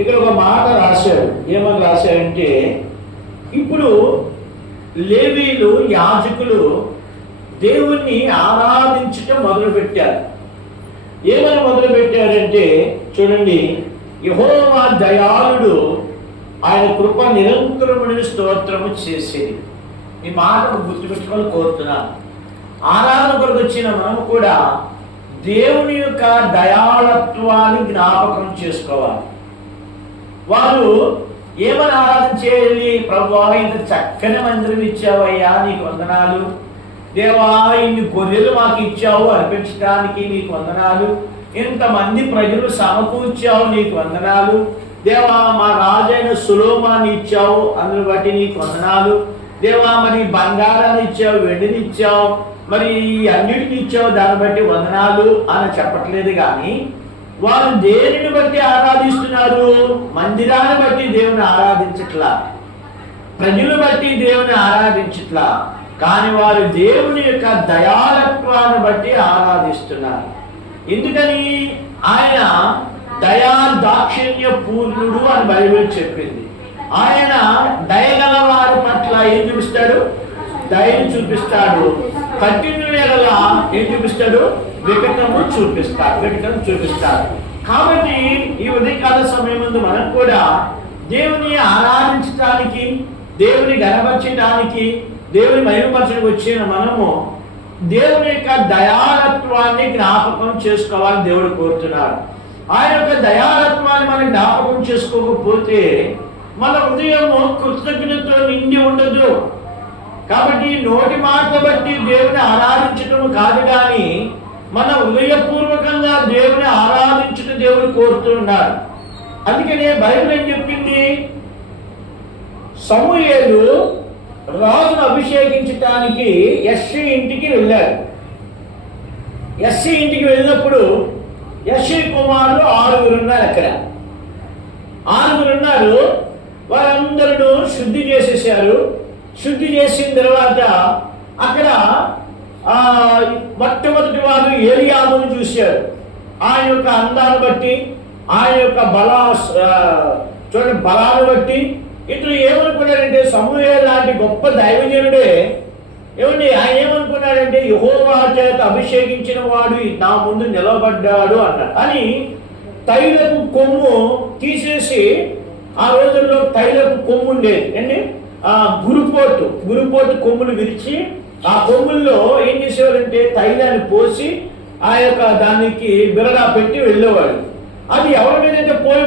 ఇక్కడ ఒక మాట రాశాడు. ఏమని రాశాడంటే, ఇప్పుడు లేవీలు యాజకులు దేవుణ్ణి ఆరాధించటం మొదలుపెట్టారు. ఏమని మొదలుపెట్టారంటే చూడండి, యెహోవా దయాళుడు, ఆయన కృప నిరంతరముని స్తోత్రము చేసేది. ఈ మాటను గుర్తుపెట్టుకొని కోరుతున్నాను. ఆరాధన కొరకు వచ్చిన మనము కూడా దేవుని యొక్క దయాళత్వాన్ని జ్ఞాపకం చేసుకోవాలి. వారు ఏమని ఆరాధన చేయాలి? ప్రభువా, ఇంత చక్కని మందిరం ఇచ్చావయ్యా, నీకు వందనాలు. దేవా, ఇన్ని గొర్రెలు మాకు ఇచ్చావు అర్పించడానికి, నీకు వందనాలు. ఇంతమంది ప్రజలు సమకూర్చావు, నీకు వందనాలు. దేవా, మా రాజైన సులోమాన్ని ఇచ్చావు, అందుని బట్టి నీకు వందనాలు. దేవా, మరి బంగారాన్ని ఇచ్చావు, వెండిని ఇచ్చావు, మరి అన్నిటిని ఇచ్చావు, దాన్ని బట్టి వందనాలు అని చెప్పట్లేదు. కానీ వారు దేనిని బట్టి ఆరాధిస్తున్నారు? మందిరాన్ని బట్టి దేవుని ఆరాధించట్లా, ప్రజలు బట్టి దేవుని ఆరాధించట్లా, కానీ వారు దేవుని యొక్క దయాళత్వాన్ని బట్టి ఆరాధిస్తున్నారు. ఎందుకని? ఆయన దయా దాక్షిణ్య పూర్ణుడు అని బైబిల్ చెప్పింది. ఆయన దయగల వారి పట్ల ఏం చూపిస్తాడు? దయను చూపిస్తాడు. కఠిన ఎడల ఏం చూపిస్తాడు? వికటము చూపిస్తాడు. కాబట్టి ఈ ఉదయకాల సమయం ముందు మనం కూడా దేవుని ఆరాధించడానికి, దేవుని గణపరచడానికి, దేవుని మహిమపరచడానికి వచ్చిన మనము దేవుని యొక్క దయాళత్వాన్ని జ్ఞాపకం చేసుకోవాలని దేవుడు కోరుతున్నాడు. ఆయన యొక్క దయాళత్వాన్ని మనం జ్ఞాపకం చేసుకోకపోతే మన హృదయము కృతజ్ఞతతో నిండి ఉండదు. కాబట్టి నోటి మాట బట్టి దేవుని ఆరాధించడం కాదు, కానీ మన హృదయపూర్వకంగా దేవుని ఆరాధించడం దేవుడు కోరుతున్నాడు. అందుకనే బైబిల్ ఏం చెప్పింది? సమూయేలు రాజును అభిషేకించటానికి యెష్షయి ఇంటికి వెళ్ళాడు. యెష్షయి ఇంటికి వెళ్ళినప్పుడు యెష్షయి కుమారులు 6 ఉన్నారు. అక్కడ 6 ఉన్నారు. వారందరూ శుద్ధి చేసేసారు. శుద్ధి చేసిన తర్వాత అక్కడ మొట్టమొదటి వారు ఏలియాబును చూశారు. ఆయన యొక్క అందాన్ని బట్టి, ఆయన యొక్క బలాన్ని బట్టి ఇతను ఏమనుకున్నాడంటే, సమూయేలు లాంటి గొప్ప దైవజనుడే ఏమండి, ఆయన ఏమనుకున్నాడంటే, యెహోవా చేత అభిషేకించిన వాడు నా ముందు నిలబడ్డాడు అన్నాడు. అని తైలపు కొమ్ము తీసేసి, ఆ రోజుల్లో తైలపు కొమ్ము ఉండేది అండి, గురుపోటు కొమ్ములు విరిచి ఆ కొమ్ముల్లో ఏం చేసేవారంటే తైలాన్ని పోసి ఆ యొక్క దానికి బిరడా పెట్టి వెళ్ళేవాడు. అది ఎవరి మీద అయితే పోయి